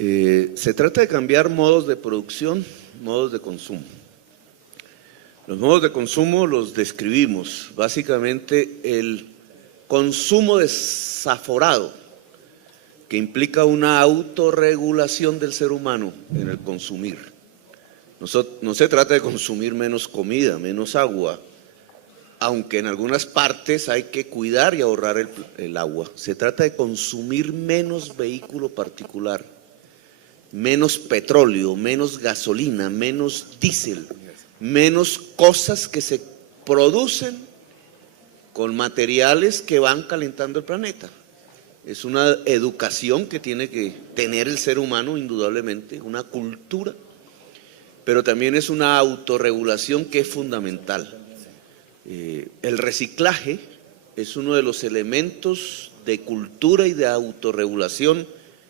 Se trata de cambiar modos de producción, modos de consumo. Los modos de consumo los describimos, básicamente el consumo desaforado, que implica una autorregulación del ser humano en el consumir. No se trata de consumir menos comida, menos agua, aunque en algunas partes hay que cuidar y ahorrar el agua. Se trata de consumir menos vehículo particular, menos petróleo, menos gasolina, menos diésel, menos cosas que se producen con materiales que van calentando el planeta. Es una educación que tiene que tener el ser humano, indudablemente, una cultura, pero también es una autorregulación que es fundamental. El reciclaje es uno de los elementos de cultura y de autorregulación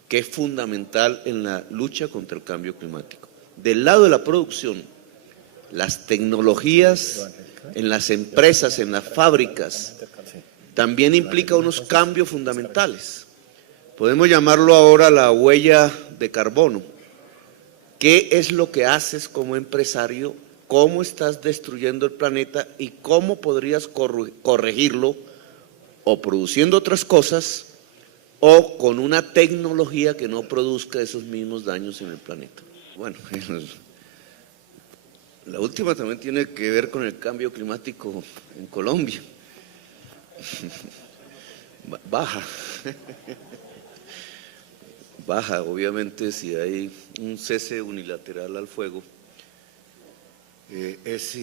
que es fundamental en la lucha contra el cambio climático. Del lado de la producción, las tecnologías en las empresas, en las fábricas, también implica unos cambios fundamentales. Podemos llamarlo ahora la huella de carbono. ¿Qué es lo que haces como empresario? ¿Cómo estás destruyendo el planeta? ¿Y cómo podrías corregirlo o produciendo otras cosas o con una tecnología que no produzca esos mismos daños en el planeta? Bueno, la última también tiene que ver con el cambio climático en Colombia. Baja, obviamente, si hay un cese unilateral al fuego. Es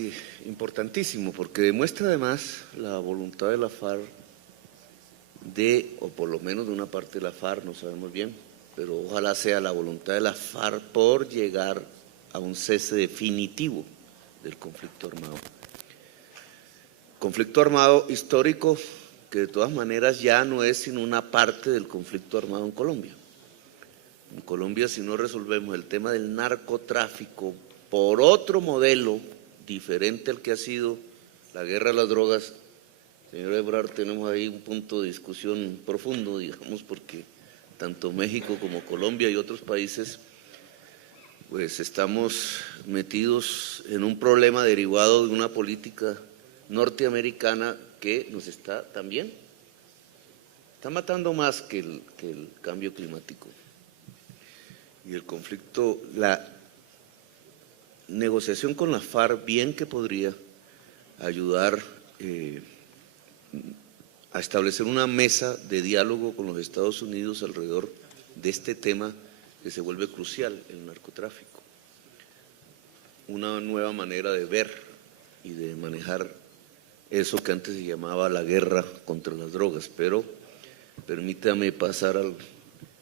importantísimo porque demuestra además la voluntad de la FARC o por lo menos de una parte de la FARC, no sabemos bien, pero ojalá sea la voluntad de la FARC por llegar a un cese definitivo del conflicto armado. Conflicto armado histórico que de todas maneras ya no es sino una parte del conflicto armado en Colombia. En Colombia, si no resolvemos el tema del narcotráfico por otro modelo diferente al que ha sido la guerra a las drogas, señor Ebrard, tenemos ahí un punto de discusión profundo, digamos, porque tanto México como Colombia y otros países, pues estamos metidos en un problema derivado de una política norteamericana que nos está matando más que el cambio climático. Y el conflicto, la negociación con la FARC bien que podría ayudar a establecer una mesa de diálogo con los Estados Unidos alrededor de este tema que se vuelve crucial, el narcotráfico. Una nueva manera de ver y de manejar eso que antes se llamaba la guerra contra las drogas, pero permítame pasar al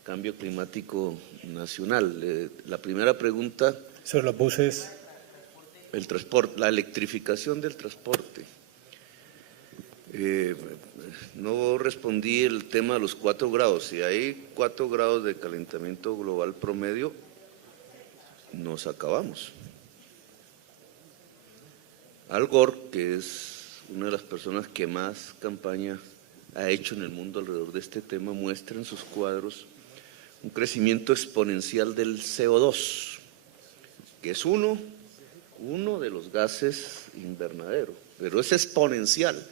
cambio climático nacional. La primera pregunta… Sobre los buses. El transporte, la electrificación del transporte. No respondí el tema de los 4 grados. Si hay 4 grados de calentamiento global promedio, nos acabamos. Al Gore, que es una de las personas que más campaña ha hecho en el mundo alrededor de este tema, muestra en sus cuadros un crecimiento exponencial del CO2, que es uno de los gases invernadero, pero es exponencial.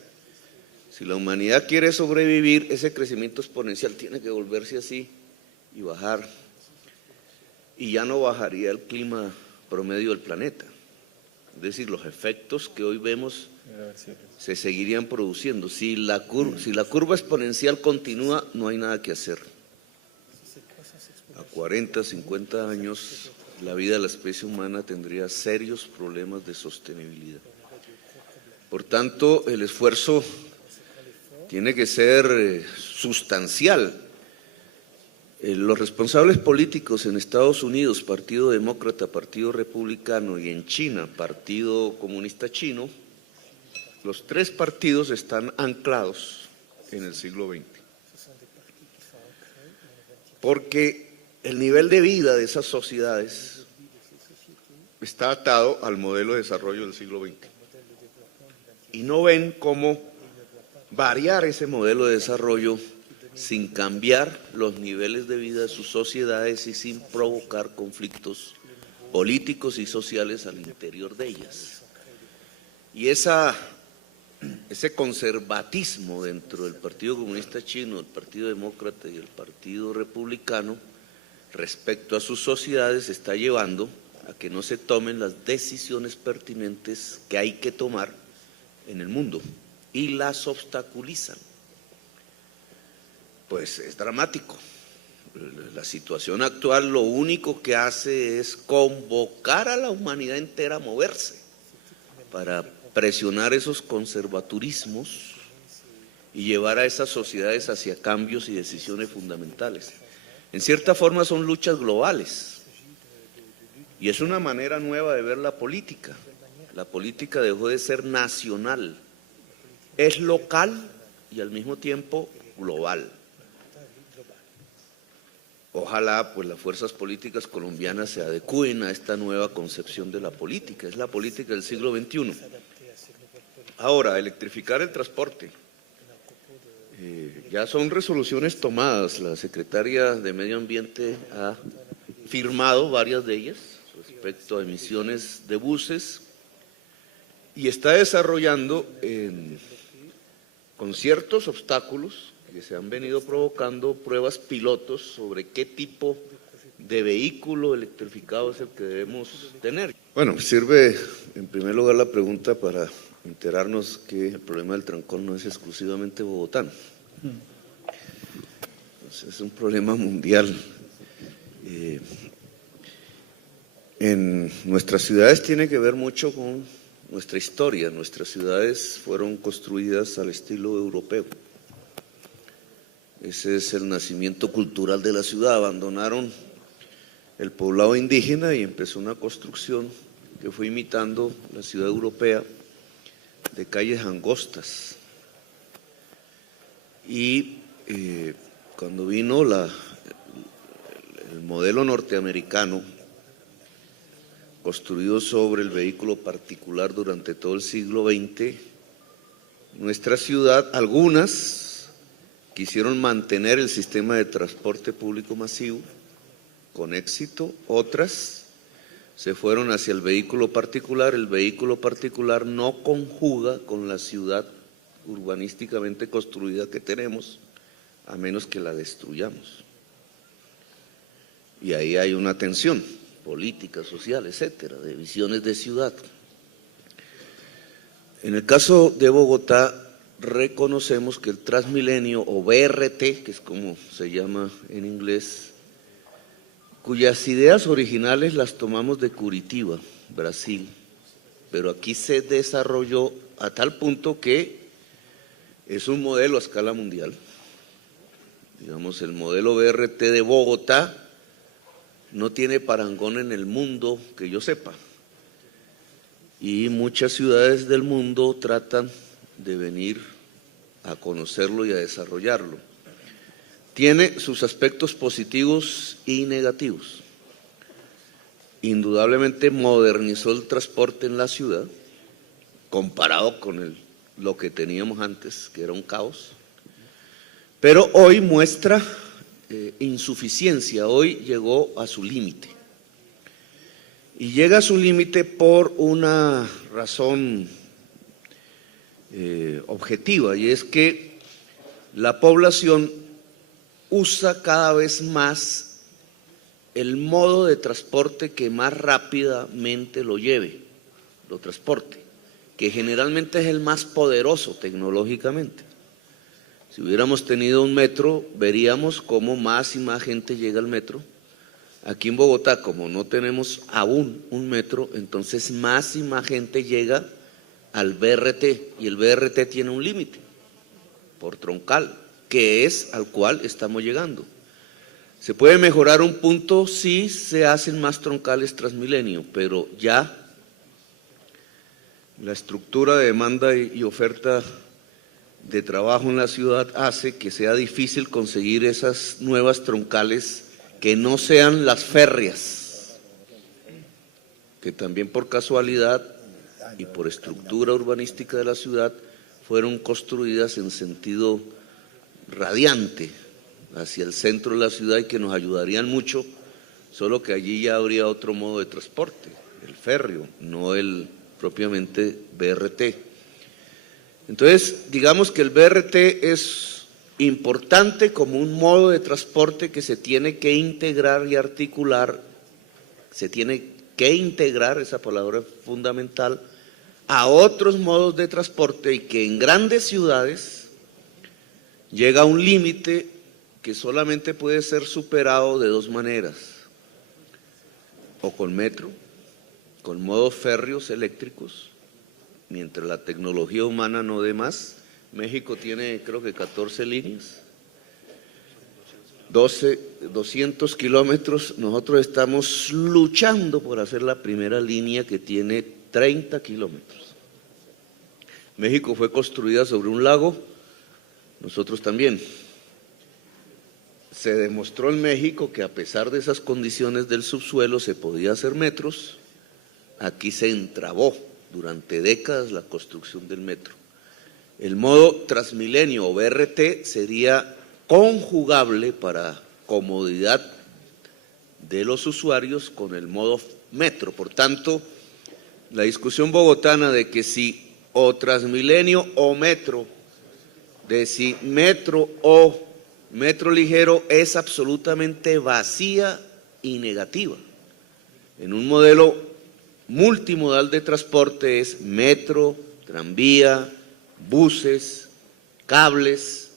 Si la humanidad quiere sobrevivir, ese crecimiento exponencial tiene que volverse así y bajar. Y ya no bajaría el clima promedio del planeta. Es decir, los efectos que hoy vemos se seguirían produciendo. Si la curva exponencial continúa, no hay nada que hacer. A 40, 50 años, la vida de la especie humana tendría serios problemas de sostenibilidad. Por tanto, el esfuerzo tiene que ser sustancial. Los responsables políticos en Estados Unidos, Partido Demócrata, Partido Republicano, y en China, Partido Comunista Chino, los 3 partidos están anclados en el siglo XX. Porque el nivel de vida de esas sociedades está atado al modelo de desarrollo del siglo XX. Y no ven cómo variar ese modelo de desarrollo sin cambiar los niveles de vida de sus sociedades y sin provocar conflictos políticos y sociales al interior de ellas. Y ese conservatismo dentro del Partido Comunista Chino, el Partido Demócrata y el Partido Republicano respecto a sus sociedades está llevando a que no se tomen las decisiones pertinentes que hay que tomar en el mundo y las obstaculizan. Pues es dramático. La situación actual lo único que hace es convocar a la humanidad entera a moverse para presionar esos conservadurismos y llevar a esas sociedades hacia cambios y decisiones fundamentales. En cierta forma son luchas globales y es una manera nueva de ver la política. La política dejó de ser nacional, es local y al mismo tiempo global. Ojalá pues las fuerzas políticas colombianas se adecúen a esta nueva concepción de la política, es la política del siglo XXI. Ahora, electrificar el transporte. Ya son resoluciones tomadas, la secretaria de Medio Ambiente ha firmado varias de ellas respecto a emisiones de buses y está desarrollando con ciertos obstáculos que se han venido provocando pruebas pilotos sobre qué tipo de vehículo electrificado es el que debemos tener. Bueno, sirve en primer lugar la pregunta para enterarnos que el problema del trancón no es exclusivamente bogotano. Es un problema mundial. En nuestras ciudades tiene que ver mucho con nuestra historia. Nuestras ciudades fueron construidas al estilo europeo. Ese es el nacimiento cultural de la ciudad. Abandonaron el poblado indígena y empezó una construcción que fue imitando la ciudad europea de calles angostas. Y cuando vino el modelo norteamericano, construido sobre el vehículo particular durante todo el siglo XX, nuestra ciudad, algunas quisieron mantener el sistema de transporte público masivo con éxito, otras se fueron hacia el vehículo particular no conjuga con la ciudad urbanísticamente construida que tenemos, a menos que la destruyamos. Y ahí hay una tensión política, social, etcétera, de visiones de ciudad. En el caso de Bogotá, reconocemos que el Transmilenio o BRT, que es como se llama en inglés, cuyas ideas originales las tomamos de Curitiba, Brasil, pero aquí se desarrolló a tal punto que es un modelo a escala mundial. Digamos, el modelo BRT de Bogotá no tiene parangón en el mundo que yo sepa, y muchas ciudades del mundo tratan de venir a conocerlo y a desarrollarlo. Tiene sus aspectos positivos y negativos. Indudablemente modernizó el transporte en la ciudad, comparado con lo que teníamos antes, que era un caos, pero hoy muestra insuficiencia, hoy llegó a su límite. Y llega a su límite por una razón objetiva, y es que la población usa cada vez más el modo de transporte que más rápidamente lo lleve, lo transporte, que generalmente es el más poderoso tecnológicamente. Si hubiéramos tenido un metro, veríamos cómo más y más gente llega al metro. Aquí en Bogotá, como no tenemos aún un metro, entonces más y más gente llega al BRT, y el BRT tiene un límite por troncal, que es al cual estamos llegando. Se puede mejorar un punto si se hacen más troncales Transmilenio, pero ya la estructura de demanda y oferta de trabajo en la ciudad hace que sea difícil conseguir esas nuevas troncales que no sean las férreas, que también por casualidad y por estructura urbanística de la ciudad fueron construidas en sentido radiante hacia el centro de la ciudad y que nos ayudarían mucho, solo que allí ya habría otro modo de transporte, el férreo, no el propiamente BRT. Entonces, digamos que el BRT es importante como un modo de transporte que se tiene que integrar y articular, se tiene que integrar, esa palabra es fundamental, a otros modos de transporte y que en grandes ciudades llega a un límite que solamente puede ser superado de dos maneras, o con metro, con modos férreos eléctricos, mientras la tecnología humana no dé más. México tiene creo que 14 líneas, 200 kilómetros, nosotros estamos luchando por hacer la primera línea que tiene 30 kilómetros. México fue construida sobre un lago, nosotros también. Se demostró en México que a pesar de esas condiciones del subsuelo se podía hacer metros. Aquí se entrabó durante décadas la construcción del metro. El modo Transmilenio o BRT sería conjugable para comodidad de los usuarios con el modo metro. Por tanto, la discusión bogotana de que si o Transmilenio o metro, de si metro o metro ligero es absolutamente vacía y negativa. En un modelo multimodal de transporte es metro, tranvía, buses, cables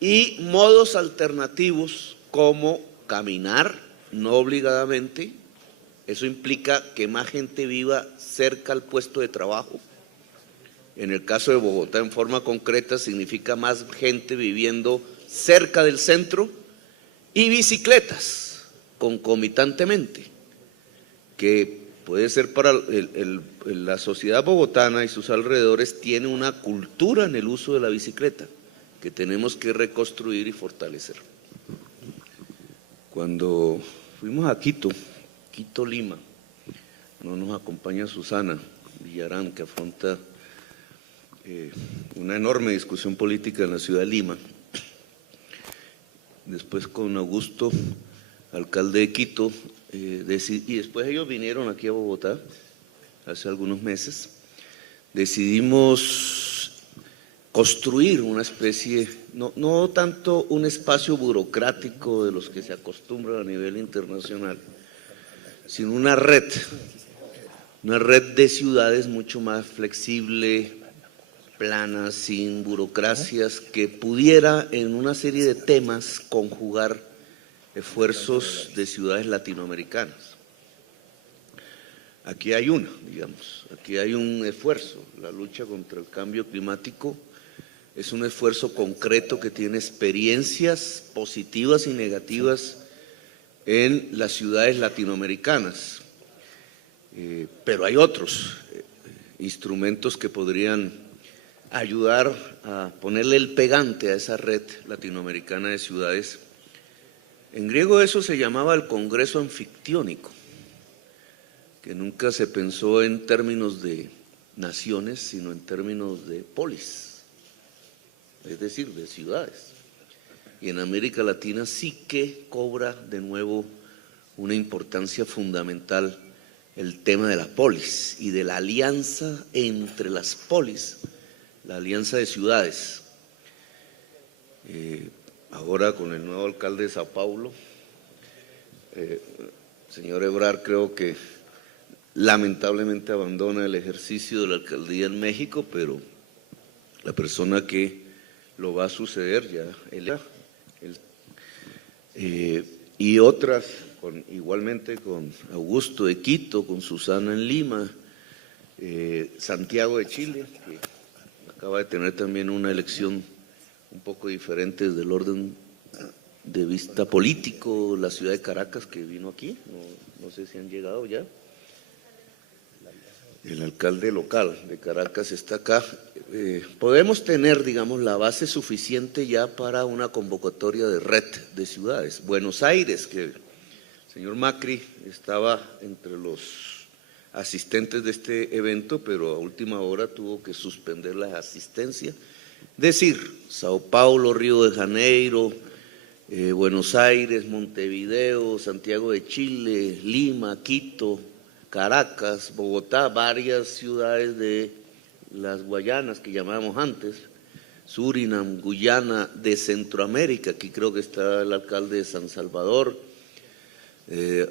y modos alternativos como caminar, no obligadamente, eso implica que más gente viva cerca al puesto de trabajo. En el caso de Bogotá, en forma concreta, significa más gente viviendo cerca del centro y bicicletas concomitantemente, que puede ser para la sociedad bogotana y sus alrededores tiene una cultura en el uso de la bicicleta que tenemos que reconstruir y fortalecer. Cuando fuimos a Quito, Lima, no nos acompaña Susana Villarán, que afronta una enorme discusión política en la ciudad de Lima. Después con Augusto, alcalde de Quito, y después ellos vinieron aquí a Bogotá hace algunos meses. Decidimos construir una especie, no tanto un espacio burocrático de los que se acostumbran a nivel internacional, sino una red de ciudades mucho más flexible, plana, sin burocracias, que pudiera en una serie de temas conjugar esfuerzos de ciudades latinoamericanas. Aquí hay una, digamos, aquí hay un esfuerzo. La lucha contra el cambio climático es un esfuerzo concreto que tiene experiencias positivas y negativas en las ciudades latinoamericanas. Pero hay otros instrumentos que podrían ayudar a ponerle el pegante a esa red latinoamericana de ciudades. En griego eso se llamaba el Congreso Anfictiónico, que nunca se pensó en términos de naciones, sino en términos de polis, es decir, de ciudades. Y en América Latina sí que cobra de nuevo una importancia fundamental el tema de la polis y de la alianza entre las polis, la alianza de ciudades. Ahora con el nuevo alcalde de Sao Paulo, señor Ebrard, creo que lamentablemente abandona el ejercicio de la alcaldía en México, pero la persona que lo va a suceder ya, y otras, igualmente con Augusto de Quito, con Susana en Lima, Santiago de Chile, que acaba de tener también una elección un poco diferente desde el orden de vista político, la ciudad de Caracas, que vino aquí, no sé si han llegado ya. El alcalde local de Caracas está acá. Podemos tener, digamos, la base suficiente ya para una convocatoria de red de ciudades. Buenos Aires, que el señor Macri estaba entre los asistentes de este evento, pero a última hora tuvo que suspender la asistencia. Decir, Sao Paulo, Río de Janeiro, Buenos Aires, Montevideo, Santiago de Chile, Lima, Quito, Caracas, Bogotá, varias ciudades de las Guayanas que llamábamos antes, Surinam, Guyana, de Centroamérica, aquí creo que está el alcalde de San Salvador,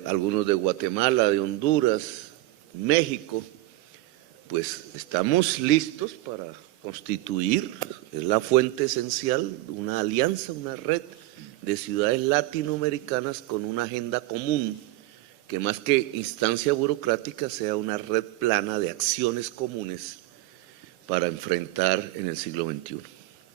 algunos de Guatemala, de Honduras, México. Pues estamos listos para constituir, es la fuente esencial, una alianza, una red de ciudades latinoamericanas con una agenda común, que más que instancia burocrática sea una red plana de acciones comunes para enfrentar en el siglo XXI.